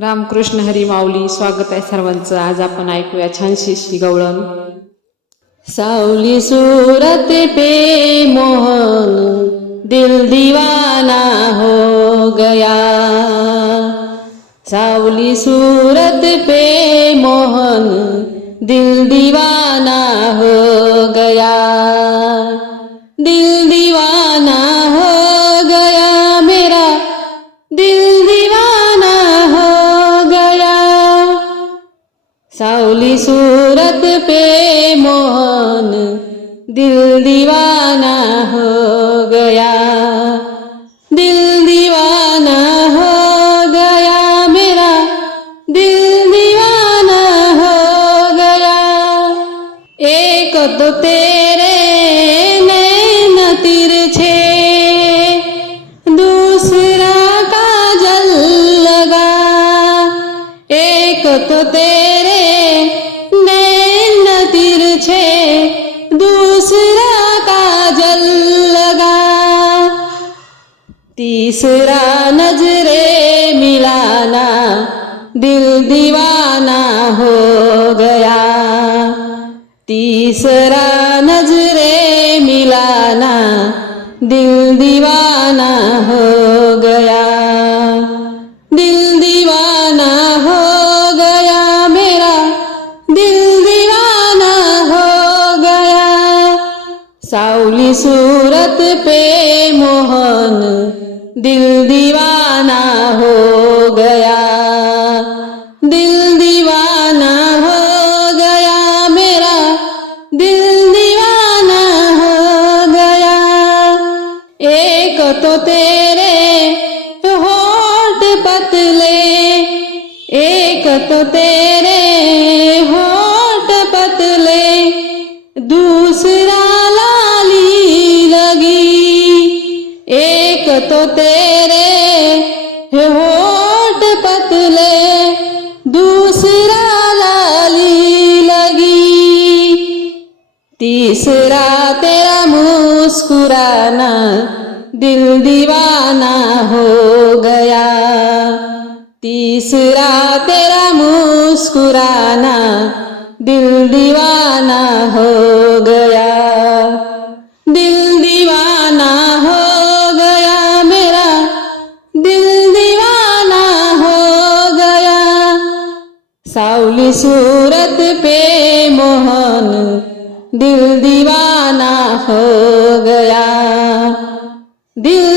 रामकृष्ण हरी माऊली स्वागत आहे सर्वांचं. आज आपण ऐकूया छानशी श्री गवळण. सावली सूरत पे मोहन दिल दिवाना हो गया. सावली सूरत पे मोहन दिल दीवाना हो गया. दिल सावली सूरत पे मोहन दिल दीवाना हो गया दिल दीवाना हो गया मेरा दिल दीवाना हो गया एक तो तेरे नैन तिरछे दूसरा काजल लगा एक तो तेरे दिल दीवाना हो गया। तीसरा नजरे मिलाना दिल दीवाना हो तो तेरे होठ पतले, दूसरा लाली लगी। तीसरा तेरा मुस्कुराना, दिल दीवाना हो गया। तीसरा तेरा मुस्कुराना, दिल दीवाना हो दिल दीवाना हो गया। दिल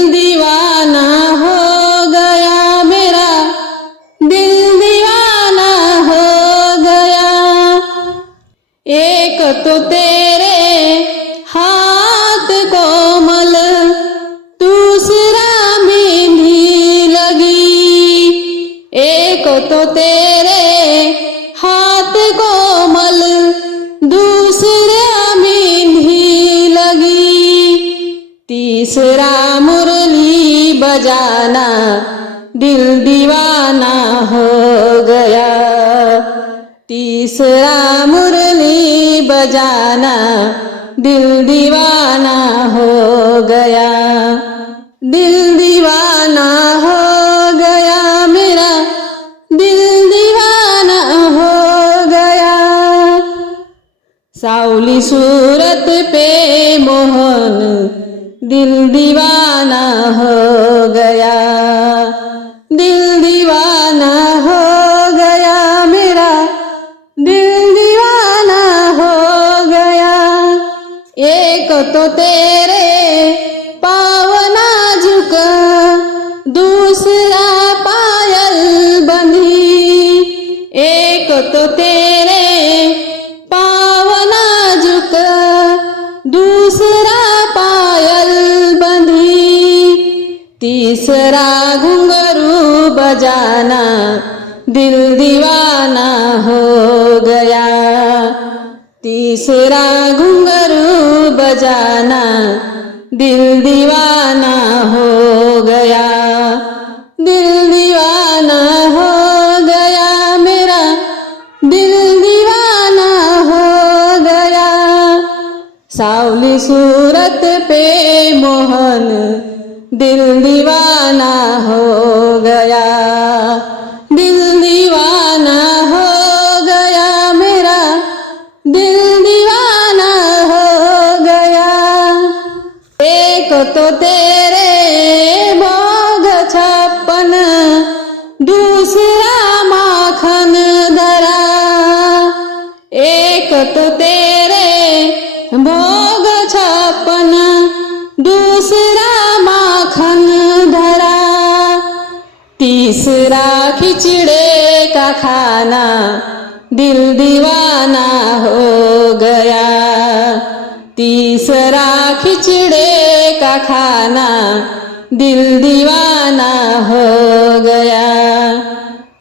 तीसरा मुरली बजाना दिल दीवाना हो गया। तीसरा मुरली बजाना दिल दीवाना हो गया। दिल दीवाना हो गया मेरा, दिल दीवाना हो गया। सावली सूरत पे दिल दीवाना हो गया। दिल दीवाना हो गया मेरा। दिल दीवाना हो गया। एक तो तेरे दिल दीवाना हो गया। तीसरा घुंघरू बजाना, दिल दीवाना हो गया। दिल दीवाना हो गया मेरा, दिल दीवाना हो गया। सावली सूरत पे मोहन, दिल दीवाना हो गया। एक तो तेरे, भोग छप्पन दूसरा माखन धरा। तीसरा खिचड़े का खाना, दिल दीवाना हो गया। तीसरा खिचड़े का खाना, दिल दीवाना हो गया।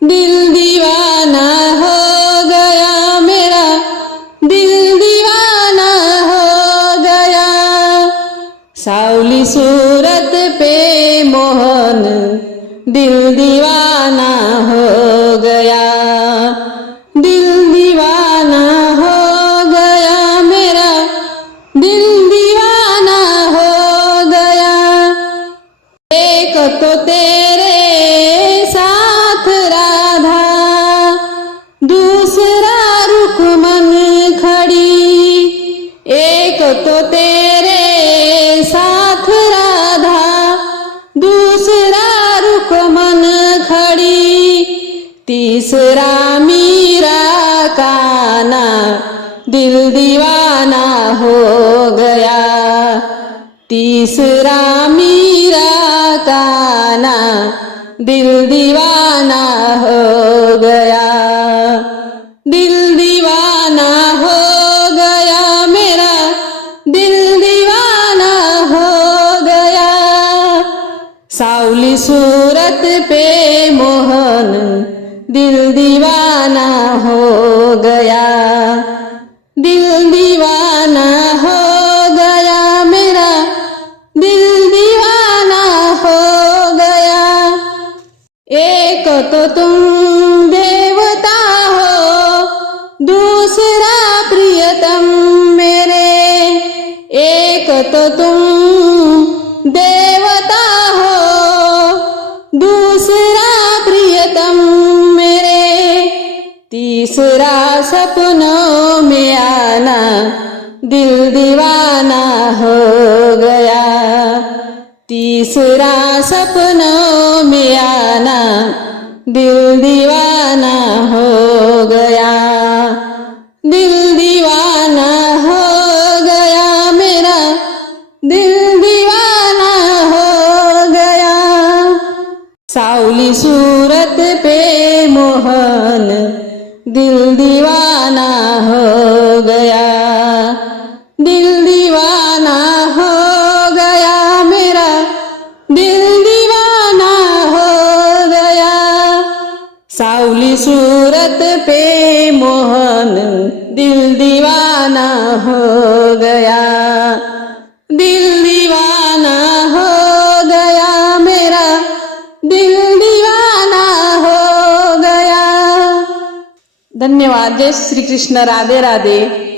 दिल दीवाना सावली सूरत पे मोहन दिल दीवाना हो। तीसरा मीरा काना दिल दीवाना हो गया। तीसरा मीरा काना दिल दीवाना हो गया। दिल दीवाना हो गया मेरा, दिल दीवाना हो गया। सावली सूरत पे मोहन दिल दीवाना हो गया। दिल दीवाना हो गया मेरा। दिल दीवाना हो गया। एक तो तुम देवता हो, दूसरा प्रियतम मेरे। एक तो तुम तीसरा सपनों में आना दिल दीवाना हो गया। तीसरा सपनों में आना दिल दीवाना दीवाना हो गया। दिल दीवाना हो गया मेरा। दिल दीवाना हो गया। धन्यवाद जय श्री कृष्ण राधे राधे।